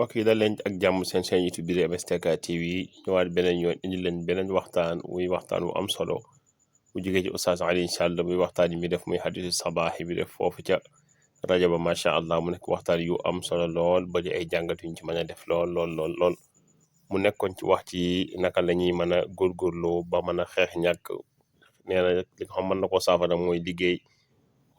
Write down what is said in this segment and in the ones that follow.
mbokk yi dal leen ak jàmm seen chaîne YouTube bi di MSTK TV ñëwaat beneen yoon indi leen beneen waxtaan muy waxtaan wu am solo bu jógee ci Oustaz Alioune Sall muy waxtaan yi mi def muy hadisu sabaax bi def foofu ca rajo ba macha allah mu nekk waxtaan yu am solo lool bari ay jàngat yuñ ci mën a def lool mu nekkoon ci wax ci naka la ñuy mën a góorgóorloo ba mën a xeex ñàkk nee na li nga xam mën na koo saafara mooy liggéey.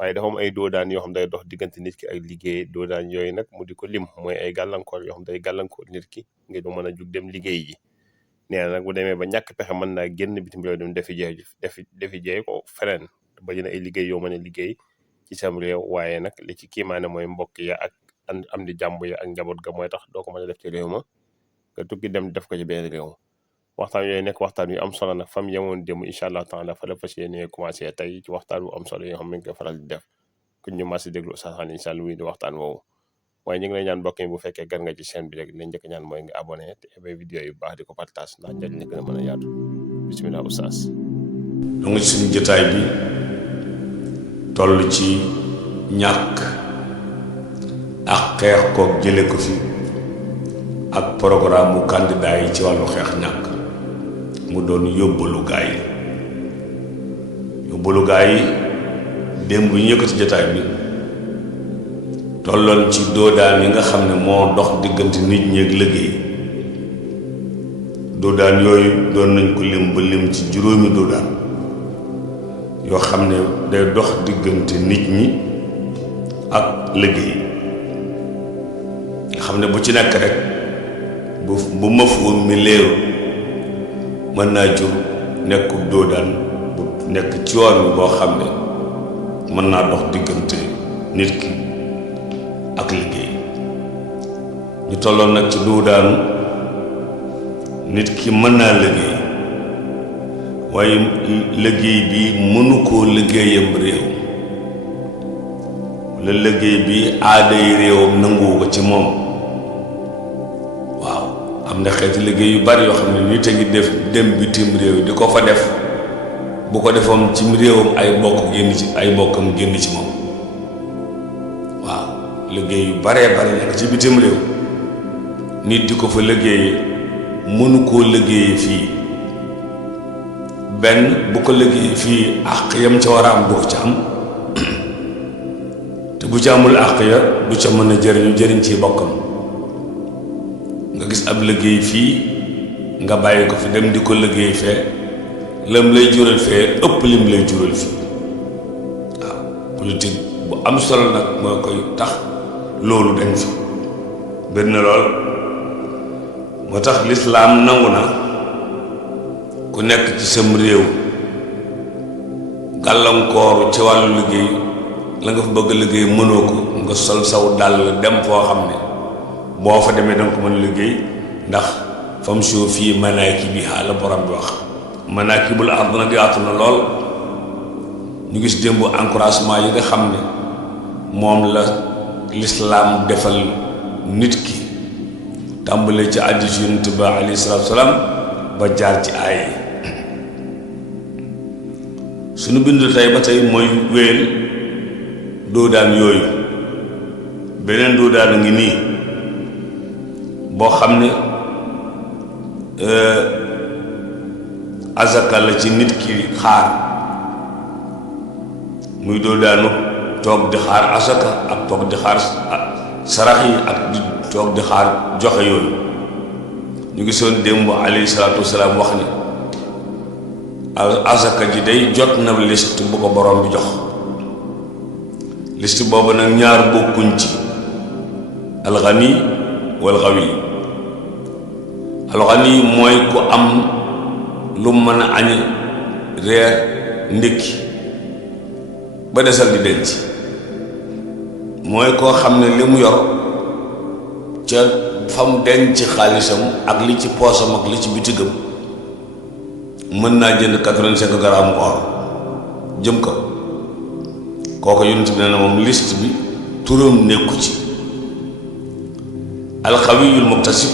waaye dafa am ay doodaan yoo xam day dox diggante nit ki ak liggéey doodaan yooyu nag mu di ko lim mooy ay gàllankoor yoo xam day gàllankoor nit ki ngir mu mën a jug dem liggéey ji nee na nag bu demee ba ñàkk pexe mën naa génn bitim réew dem defi jeey ko feneen ba dina ay liggéey yoo mën a liggéey ci sam réew waaye nag li ci kiimaane mooy mbokk ya ak am di jàmb ya ak njaboot ga mooy tax doo ko mën a def ci réew ma nga tukki dem def ko ci benn réew waxtaan yooyu nekk waxtaan yu am solo nag fam yemoon démb incha allah taala fa la fas yéene commencé tey ci waxtaan bu am solo yoo xam ne ñu koy faral di def ku ñu mas di déglu Oustaz Alioune Sall di waxtaan woowu waaye ñu ngi lay ñaan mbokk yi bu fekkee gan nga ci chaîne bi rek li njëkk ñaan mooy nga abonné te amee vidéo yu baax di ko partage ndax njëriñ li gën a mën a yaatu bisimilah Oustaz. donc suñu jotaay bi toll ci ñàkk ak xeex koog jële ko fi ak programme mu candidat yi ci wàllu xeex ñàkk mu doon yóbbalu gaa yi démb ñu yëkkati jotaay bi tolloon ci doodaan yi nga xam ne moo dox diggante nit ñi ak liggéey doodaan yooyu doon nañ ko lim ba lim ci juróomi doodaan yoo xam ne day dox diggante nit ñi ak liggéey nga xam ne bu ci nekk rek bu mafhum mi leeru mën naa jur nekku doodaan bu nekk ci yoon bi boo xam ne mën naa dox diggante nit ki ak liggéey ñu tolloon nag ci doodaanu nit ki mën naa liggéey waaye liggéey bi mënu koo liggéeyam réew walla liggéey bi aaday réewam nanguwu ko ci moom waaw am na xeeti liggéey yu bari yoo xam ne nit a ngi def dem bitim réew di ko fa def bu ko defoon ci réewam ay bokkam génn ci moom waaw liggéey yu baree bari nekk ci bitim réew nit di ko fa liggéeyee mënu koo liggéeyee fii benn bu ko liggéeyee fii àq yam ca war a am du ko ca am te bu ca amul àq ya du ca mën a jëriñ ci bokkam nga gis ab liggéey fii nga bàyyi ko fi dem di ko liggéey fee lam lay jural fee ëpp lim lay jural fii waaw politique bu am solo nag moo koy tax loolu dañ fi bëri na lool moo tax lislaam nangu na ku nekk ci sam réew gàllankooru ci wàllu liggéey la nga fa bëgg liggéey mënoo ko nga sol saw dàll dem foo xam ne boo fa demee danga ko mën a liggéey ndax famshuu fii manaakibihaa la borom bi wax manaakibul ard nag yaatu na lool ñu gis démb encouragement yi nga xam ne moom la lislaam defal nit ki tàmbale ci hadiis Yonent ba alayhi salaatu salaam ba jaar ci aay suñu bindu tey ba tey mooy wéyal doodaan yooyu beneen doodaan a ngi nii boo xam ne azaka la ci nit ki xaar muy doodaanu toog di xaar azaka ak toog di xaar sarax yi ak di toog di xaar joxe yooyu ñu gisoon démb alayhi salaatu wasalaam wax ne azaka ji day jot na liste bu ko borom bi jox liste boobu nag ñaar bokkuñ ci alxani wal xawi alxani mooy ku am lu mën a añi reer ndékki ba desal di denc mooy koo xam ne li mu yor ca fam denc xaalisam ak li ci poosam ak li ci bitigam mën naa jënd 85 grammes or jëm ko kooku Yonent bi nee na moom liste bi turam nekku ci alxawiyul muktasib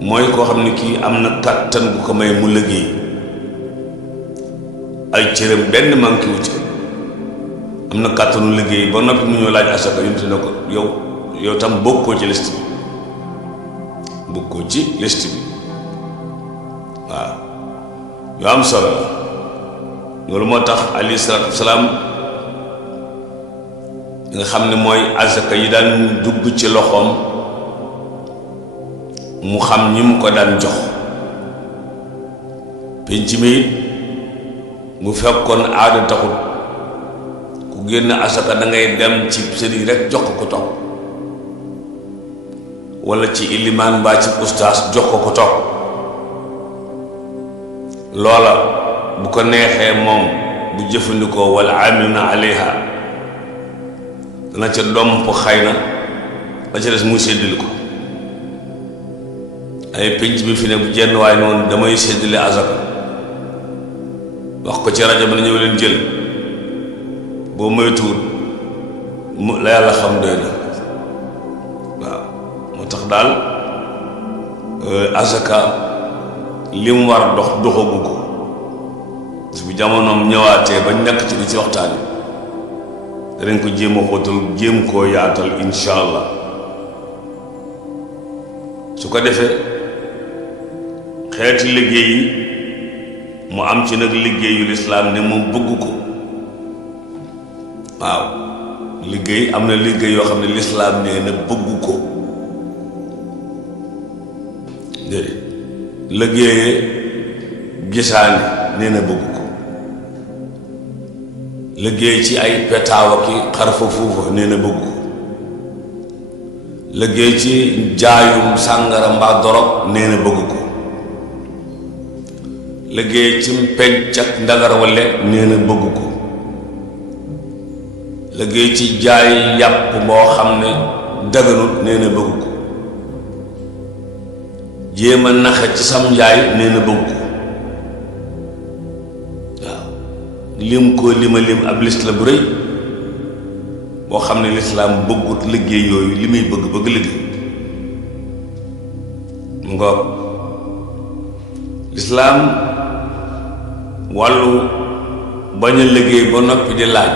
mooy koo xam ne kii am na kàttan bu ko may mu liggéey ay cëram benn manqué wu ci am na kàttanu liggéey ba noppi mu ñëw laaj asaka Yonent ne ko yow tam bokkoo ci liste bi bokkoo ci liste bi waaw yu am solo la loolu moo tax alayhi salaatu wasalaam nga xam ne mooy azaka yi daan dugg ci loxoom mu xam ñi mu ko daan jox penc mi it mu fekkoon aada taxut ku génn asaka da ngay dem ci sëriñ rek jox ko toog walla ci ilimaan mbaa ci ustaas jox ko toog loola bu ko neexee moom bu jëfandikoo wala amiluna alayha dana ca domp xëy na la ca des muy séddale ko ay penc bi fi ne bu jenn waaye noonu damay séddale asaka wax ko ci rajo bi na ñëw leen jël boo moytuwul mu la yàlla xam doy na waaw moo tax daal asaka li mu war dox doxagu ko parce que bu jamonoom ñëwaatee ba nekk ci di ci waxtaan danañ ko jéem a xóotal jéem koo yaatal insha allah su ko defee xeeti liggéey yi mu am ci nag liggéeyu lislaam ne moom bëgg ko waaw liggéey am na liggéey yoo xam ne lislaam nee na bëgg ko déedéet liggéeyee gisaani nee na bëgg ko liggéey ci ay petaawa ki xarfa fuufa nee na bëgg ko liggéey ci jaayum sàngara mbaa dorog nee na bëgg ko liggéey ci penc ak ndagar wale nee na bëgg ko liggéey ci jaay yàpp boo xam ne daganut nee na bëgg ko jéem a naxe ci sam njaay nee na bëgg ko waaw lim ko lima lim ab liste la bu rëy boo xam ne lislaam bëggut liggéey yooyu li muy bëgg liggéey mu nga lislaam wàllu bañ a liggéey ba noppi di laaj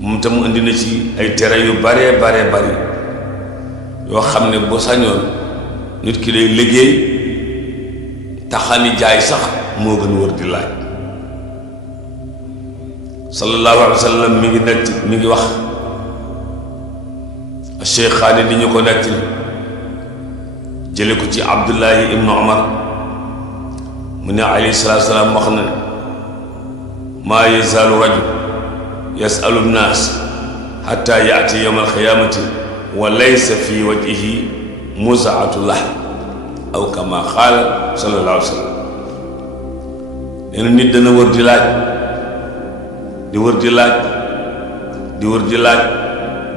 moom tam indi na ci ay tere yu bare bari yoo xam ne bu sañoon nit ki day liggéey taxani jaay sax moo gën wër di laaj sallallahu alayhi wa sallam mi ngi wax cheikhaani di ñu ko nekk jële ko ci abdullahi ibnu omar mu ne alayhi salaatu salaam wax na ne maa yazaalu rajul yasalu nnaas xatta yaati yowma alqiyaamati wa laysa fi wajhihi muzaatu lah aw kama qaala sallallahu alayhi wa sallam nee na nit dana wër di laaj di wër di laaj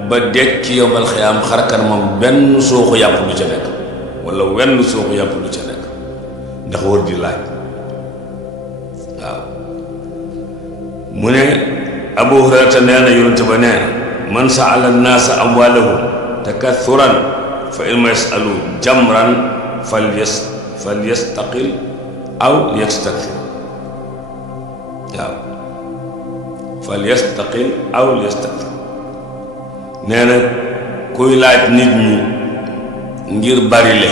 ba dekki yowmal xiyaam xarkan moom benn suuxu yàpp du ca nekk wala wenn suuxu yàpp du ca nekk ndax wër di laaj waaw mu ne abu hurayrata nee na yonente ba nee na man saala annaasa amwaalahum takathuran fa in ma yasalu jamran falyastaqil aw yastakthir waaw falyastaqil aw yastakthir nee na kuy laaj nit ñi ngir bari le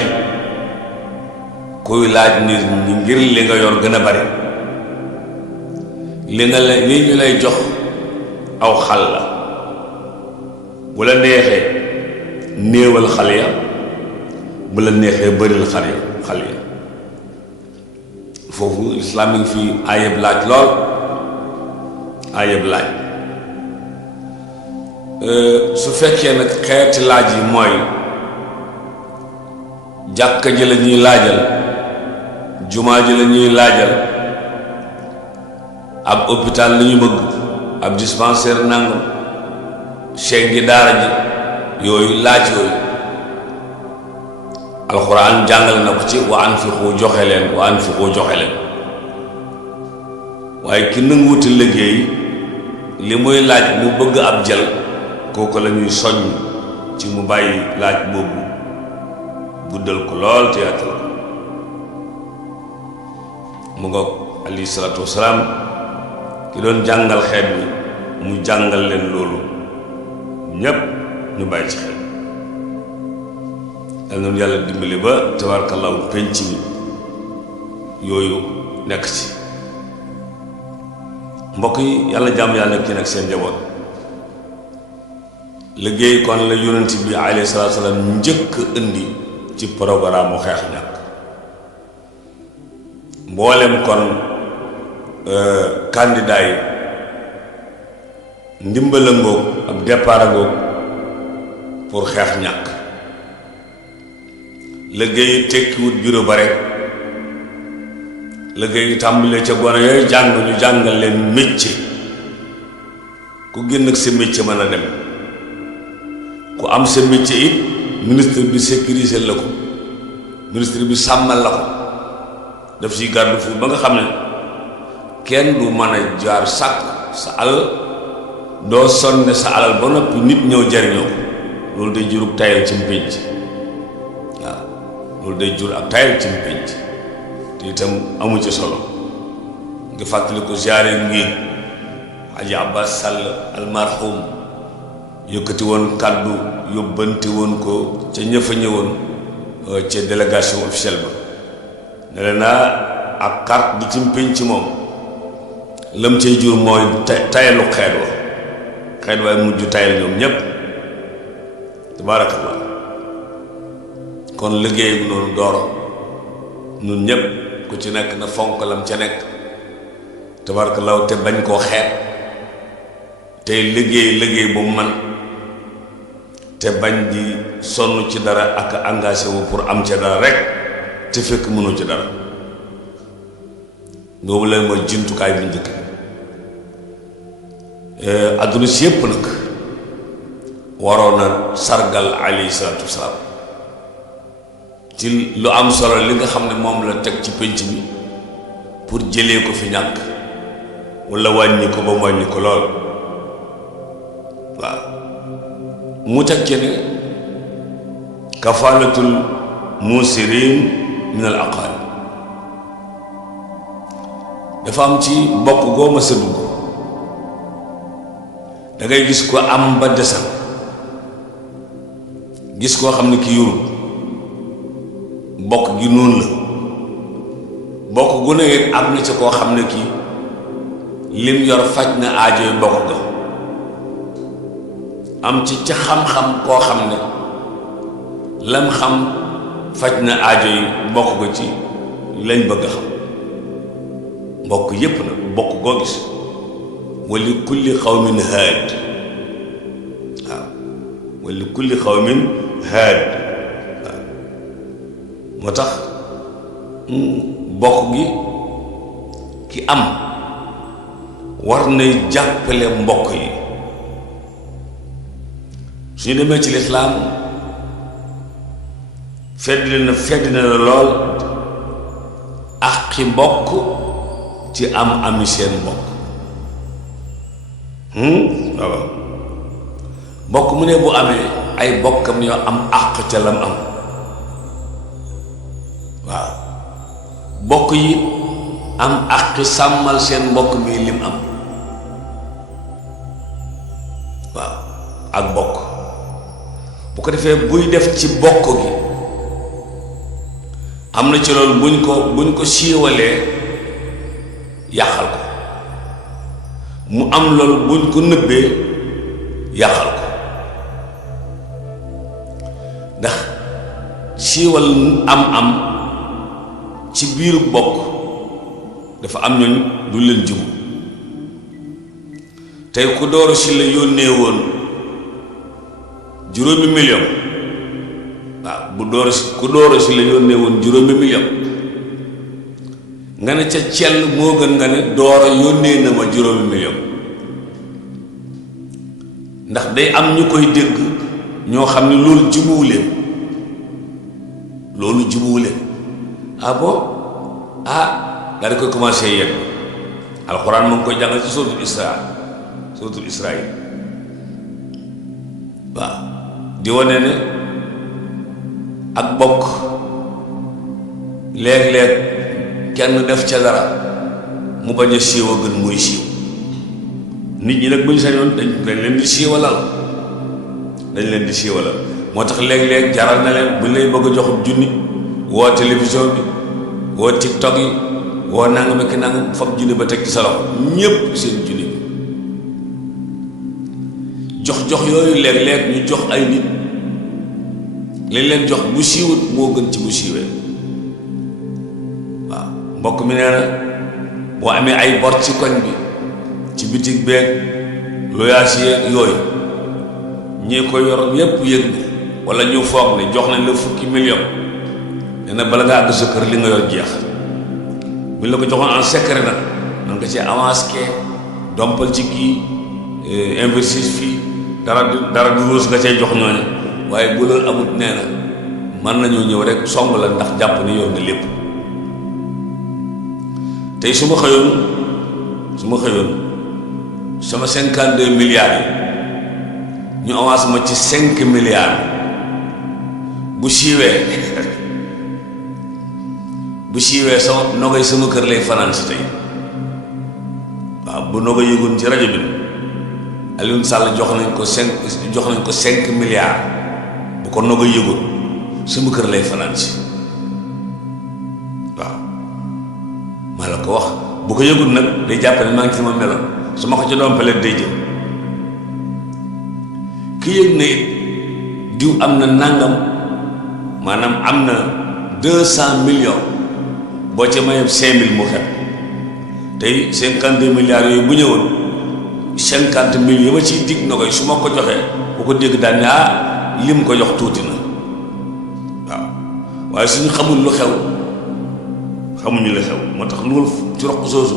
kuy laaj nit ñi ngir li nga yor gën a bari li ñu lay jox aw xal la bu la neexee néewal xal ya bu la neexee bëril xal ya foofu islaam ngi fi ayeb laaj lool ayeb laaj su fekkee nag xeeti laaj yi mooy jàkka ji la ñuy laajal jumaa ji la ñuy laajal ab hôpital la ñu bëgg ab dispensaire nangam cheikh gi daara ji yooyu laaj yooyu alxuraan jàngale na ko ci wa anfiqu joxe leen waaye ki nanguwuti liggéey li muy laaj mu bëgg ab jël kooku la ñuy soññ ci mu bàyyi laaj boobu guddal ko lool te yaatal ko mu ngoog alayhi salaatu wasalaam ki doon jàngal xeet bi mu jàngal leen loolu ñépp ñu bàyyi ci xel yal na yàlla dimbali ba tabaarakallahu penc mi yooyu nekk ci. mbokk yi yàlla jàmm yàlla nekk ci nag seen njaboot. liggéey kon la yonent bi alayhi salaatu salaam njëkk indi ci programme mu xeex ñàkk. mboolem kon candidat yi ndimbala ngoog ab départ ngoog pour xeex ñàkk. liggéey tekkiwut bureau ba rek. liggéey tàmbalee ca gone yooyu jàng ñu jàngal leen métier ku génn ak sa métier mën a dem. ku am sa métier it ministre bi sécuriser la ko, ministre bi sàmmal la ko, daf ci garde fu ba nga xam ne kenn du mën a jaar sàkk sa alal doo sonne sa alal ba noppi nit ñëw jariñoo ko. loolu day jur ak tayal ci mpénc. waaw loolu day jur ak tayal ci mpénc te itam amu ci solo. nga fàttali ko ziare ngi Haji Abbas Sall almarhum yëkkati woon kàddu yóbbanti woon ko ca ñëfa ñëwoon ca délégation officielle ba ne leen ak carte di ci mpénc moom lam cay jur mooy tayalu xeet waaye mujj tayal ñoom ñépp tabaarakallah. kon liggéey bu noonu dooro ñun ñépp ku ci nekk na fonk lam ca nekk tabaarakallah te bañ koo xeet tey liggéey bu man te bañ di sonn ci dara ak engagé wu pour am ca dara rek te fekk mënoo ci dara. boobu leen mooy jumtukaay bu njëkk. adduna si yépp nag waroon a sargal alayhi salaatu wasalaam ci lu am solo li nga xam ne moom la teg ci pénc mi pour jëlee ko fi ñàkk walla wàññi ko ba mu wàññi ko lool. waaw mu teg ci ne kafaalatul musirin min al aqaal. dafa am ci bokk goo ma sa dugg da ngay gis ko am ba desal, gis koo xam ne ki yorul. bokk gi noonu la. bokk gu ne it am na ci koo xam ne kii lim yor faj na aajoy bokk ga. am ci ca xam-xam koo xam ne lam xam faj na aajo yi bokk ko ci lañ bëgg a xam. mbokk yépp nag bokk goo gis wali kulli xawmin haad. waaw wali kulli xawmin haad. waaw moo tax bokk gi ki am war nay jàppale mbokk yi. suñu demee ci lislaam fedd na la lool àqi mbokk ci am ami seen mbokk. waaw mbokk mu ne bu amee ay bokkam yoo am àq ca lam am. waaw bokk yi am àqi sàmmal seen mbokk mi lim am. waaw ak bokk bu ko defee buy def ci bokk gi am na ci loolu buñ ko siiwalee yàqal ko, mu am loolu buñ ko nëbbee yàqal ko. ndax siiwal am ci biiru bokk dafa am ñooñ du leen jiwu. tey ku Doro Sylla yónnee woon juróomi million, waaw ku Doro Sylla yónnee woon juróomi million nga ne ca cell moo gën nga ne Doro yónnee na ma juróomi million. ndax day am ñu koy dégg ñoo xam ne loolu jubuwu leen. ah bon daal di koy commencé yéen alxuraan mu ngi koy jàngal ci suratul Israa waaw di wane ne ak bokk léeg-léeg kenn def ca dara mu bañ a siiw a gën muy siiw. nit ñi nag bu ñu sañoon dañ leen di siiwalal moo tax léeg-léeg jaral na leen buñ lay bëgg a joxub junni woo télévision bi woo TikTok yi woo nangam ak nangam fab junni ba teg ci sa loxo ñépp seen junni bi jox yooyu léeg-léeg ñu jox ay nit lañ leen jox bu siiwut moo gën ci bu siiwee waaw mbokk mi nee na boo amee ay bor ci koñ bi ci bitig beeg loyaas yeeg yooyu ñi ko yor yépp yëg ne wala ñu foog ne jox nañ la fukki million nee na bala nga àgg sa kër li nga yor jeex buñ la ko joxoon en secret nag man nga ci avance kee dompal ci kii investir fii dara du ruus nga cay jox ñooñu waaye bu loolu amut nee na mën nañoo ñëw rek song la ndax jàpp ne yor nga lépp tey su ma xëyoon sama 52 milliards yi ñu avance ma ci 5 milliards bu siiwee sama nogay sama kër lay fanaan si tey waaw bu nogay yëgoon ci rajo bi Alioune Sall jox nañ ko 5 milliards bu ko nogay yëgoon sama kër lay fanaan si waaw maa la ko wax bu ko yëgoon nag day jàpp ne maa ngi ci sama meloon su ma ko ci doon pelet day jël ki yëg ne diw am na nangam maanaam am na 200 millions boo ca mayeb 5000 mu xet tey 52 milliards yooyu bu ñëwoon 50 mille yi ma ciy dig na koy su ma ko joxee bu ko dégg daal ne lim ko jox tuuti na waaw waaye suñu xamul lu xew xamuñu lu xew moo tax lu ci roq soosu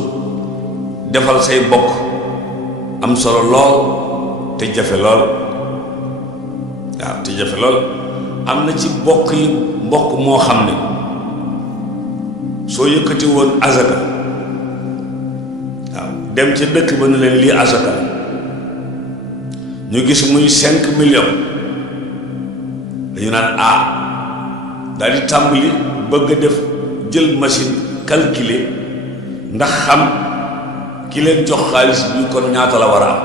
defal say bokk am solo lool te jafe lool waaw te jafe lool am na ci bokk yi mbokk moo xam ne soo yëkkati woon azaka waaw dem ca dëkk ba ne leen lii azaka ñu gis muy 5 millions dañu naan daal di tàmbali bëgg a def jël machine calculer ndax xam ki leen jox xaalis bi kon ñaata la war a am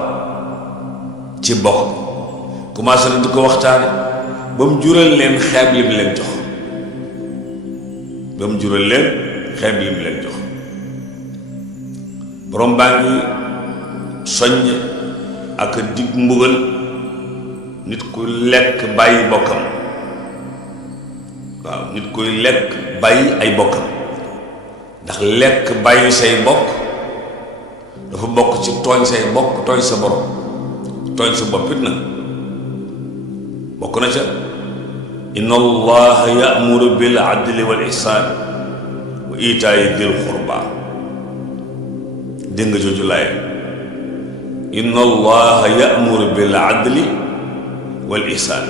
ci bokk commencé na di ko waxtaane ba mu jural leen xeeb li mu leen jox borom baa ngi soññe ak dig mbugal nit ku lekk bàyyi bokkam waaw nit kuy lekk bàyyi ay bokkam ndax lekk bàyyi say bokk dafa bokk ci tooñ say bokk tooñ sa borom tooñ sa bopp it nag bokk na ca inna allaha ya'muru bil adli wal ihsan wa itaa'i dil qurba dégg nga jooju laay inna allaha ya'muru bil adli wal ihsan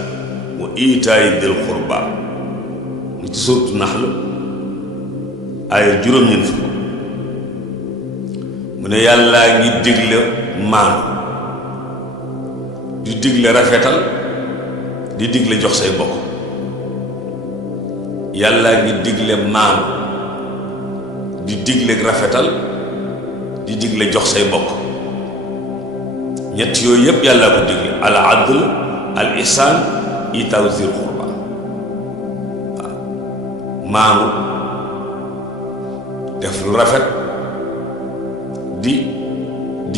wa itaa'i dil qurba ni ci suuratu Nahl aaya juróom-ñeent fukk mu ne yàllaa ngi digle maanu di digle rafetal di digle jox say bokk yàllaa ngi digle maanu di digle rafetal di digle jox say bokk ñett yooyu yépp yàllaa ko digle al adl al ihsan itaaw zil qurba waaw maanu def lu rafet di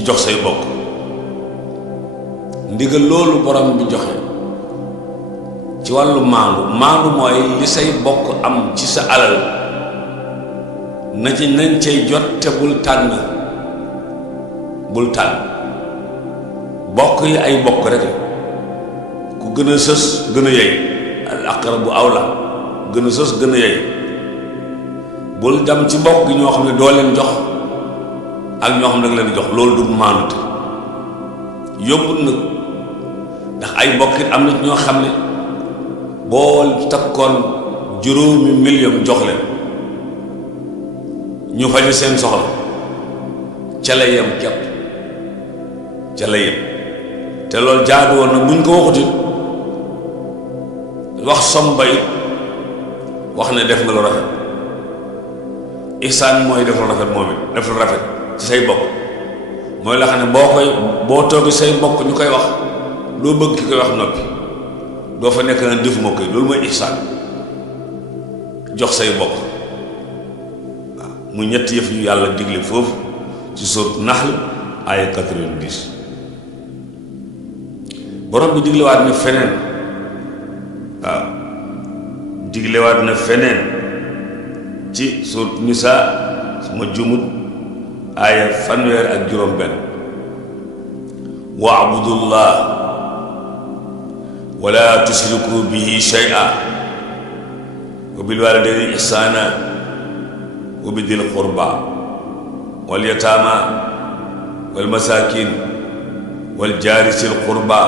jox say bokk ndigal loolu borom bi joxe ci wàllu maandu mooy li say bokk am ci sa alal na ci nañ cay jot te bul tànn bokk yi ay bokk rek ku gën a sës gën a yey al aqrabu awla gën a sës gën a yey bul dem ci bokk gi ñoo xam ne doo leen jox ak ñoo xam ne leen jox loolu du maanute yóbbul nag ndax ay bokkit am na ñoo xam ne boo takkoon juróomi million jox leen ñu faju seen soxla ca la yem képp ca la yem te loolu jaadu woon na buñ ko waxutit wax somba it wax ne def nga lu rafet ihsaan mooy def lu rafet moom it def lu rafet ci say bokk mooy la xam ne boo toogi say bokk ñu koy wax loo bëgg ki koy wax noppi doo fa nekk na defuma koy loolu mooy ihsaan jox say bopp waaw mu ñetti yëf yu yàlla digle foofu ci sourate Nahl aaya 90 borom bi diglewaat na feneen waaw diglewaat na feneen ci sourate Nisaa suma jumut aaya fanweer ak 7 wa'budullah wala tushriku bihi shay'an wa bil walidayni ihsana wa bidil qurba wal yatama wal masakin wal jari sil qurba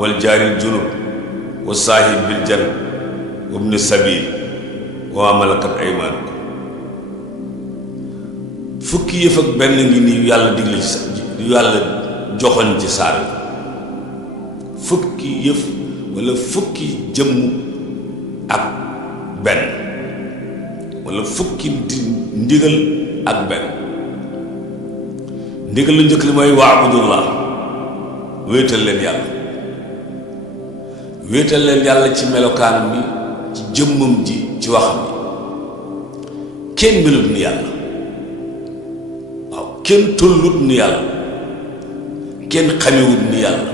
wal jari al junub was sahib bil janb wa ibn sabil wa ma malakat aymanukum fukki yëf ak benn ngi nii yàlla digle ci yàlla joxoñ ci saar fukki yëf wala fukki jëmm ak benn wala fukki ndigal ak benn ndigal lu njëkk li mooy waabudullah wéetal leen yàlla ci melokaan bi ci jëmmam ji ci waxam bi kenn melut ni yàlla waaw kenn tollut ni yàlla kenn xamewut ni yàlla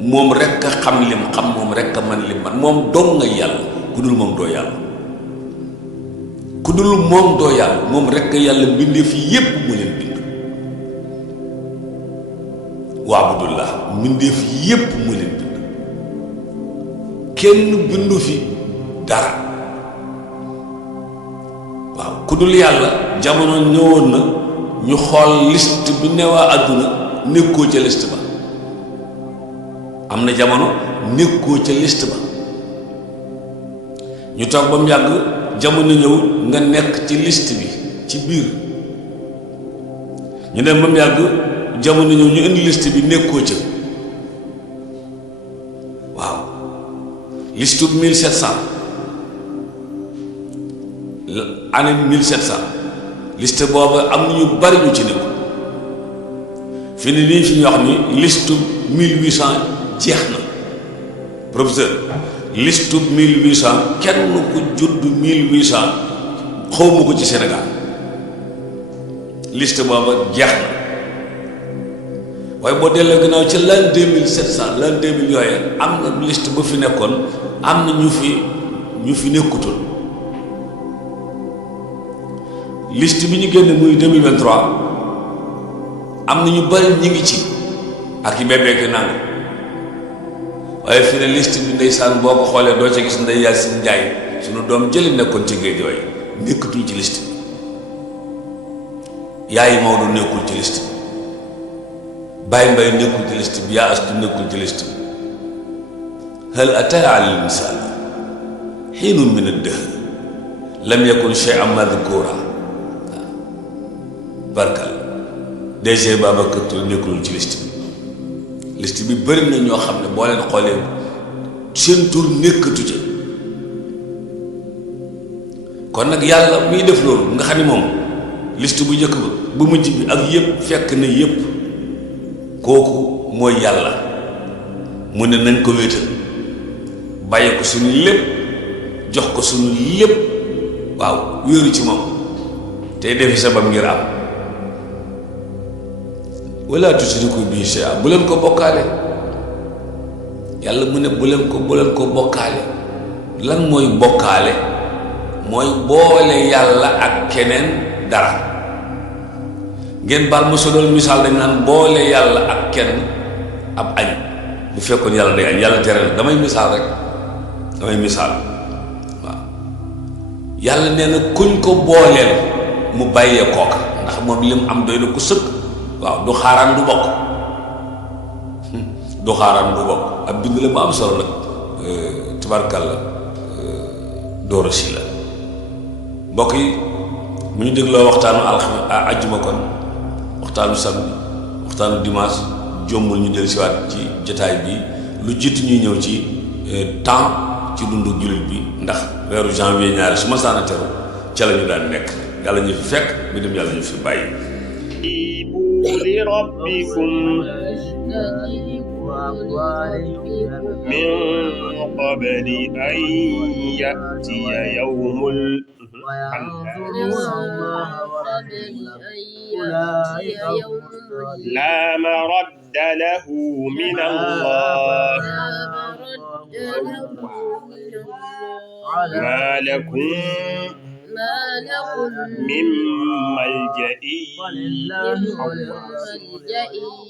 moom rekk a xam lim xam moom rekk a man lim man moom dong nga yàlla ku dul moom doo yàlla ku dul moom doo yàlla moom rekk a yàlla mbindeef yépp mu leen bind waabudullah mbindeef yépp mu leen bind kenn bindu fi dara waaw ku dul yàlla jamono ñëwoon na ñu xool liste bi newaa àdduna nekkoo ca liste ba am na jamono nekkoo ca liste ba ñu toog ba mu yàgg jamono ñëw nga nekk ci liste bi ci biir ñu dem ba mu yàgg jamono ñëw ñu indi liste bi nekkoo ca waaw liste bu 1700 année 1700 liste boobu am na ñu bari ñu ci nekk fi ni nii fi ñu wax ni liste 1800 jeex na professeur liste 1800 kenn ku judd 1800 xawma ko ci Sénégal liste booba jeex na waaye boo delloo gannaaw ci l'an 2700 l'an 2000 yooye am na liste ba fi nekkoon am na ñu fi nekkutul liste bi ñu génn muy 2023 am na ñu bari ñi ngi ci ak yi bebeeki nang waaye fi ne liste bi ndeysaan boo ko xoolee doo ca gis Ndeye Yacine Ndiaye sunu doom jëli nekkoon ci géej yooyu nekkatul ci liste bi yaayi Maodo nekkul ci liste bi Baye Mbaye nekkul ci liste bi yaa astu nekkul ci liste bi hal ataa ala l-insaani hiinun min ad-dahr lam yakun shay'an madhkuura barkal DG Babacar Touré nekkul ci liste bi bëri na ñoo xam ne boo leen xoolee seen tur nekkatu ca kon nag yàlla muy def loolu nga xam ne moom liste bu njëkk ba bu mujj bi ak yëpp fekk na yëpp kooku mooy yàlla mu ne nañ ko wéetal bàyyi ko suñu lépp jox ko suñu lépp waaw wéeru ci moom tey defi sabab ngir am wala tushriku bihi shay'an bu leen ko bokkaale yàlla mu ne bu leen ko bokkaale lan mooy bokkaale mooy boole yàlla ak keneen dara ngeen baal ma so doon misaal dañ naan boole yàlla ak kenn ab añ bu fekkoon yàlla day añ yàlla tere na damay misaal rek waaw yàlla nee na kuñ ko booleel mu bàyyee kooka ndax moom lim am doy na ko sëkk waaw du xaaraan du bokk ab bind la mu am solo nag tabarkàlla Doro Sylla mbokk yi mu ñu dégloo waxtaanu àjjuma kon waxtaanu samedi waxtaanu dimanche jombul ñu dellu siwaat ci jotaay bi lu jiitu ñuy ñëw ci temps ci dundu jullit bi ndax weeru janvier ñaari su ma saana teru ca la ñu daan nekk yàlla ñu fi fekk bi dem yàlla ñu fi bàyyi لربكم من قبل أن يأتي يوم لا مرد له من الله ما لكم من ملجأ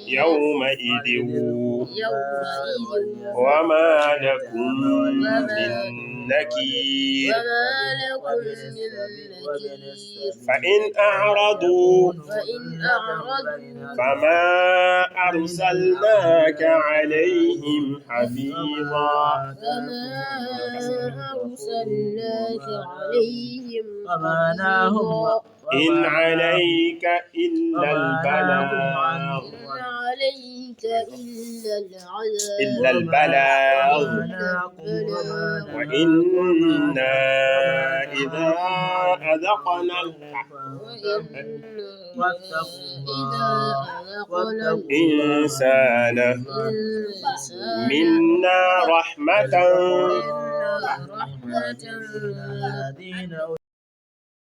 يومئذ وما لكم من نكير فإن أعرضوا فما أرسلناك عليهم حفيظا إن عليك إلا البلاغ وإنا إذا أذقنا الإنسان منا رحمة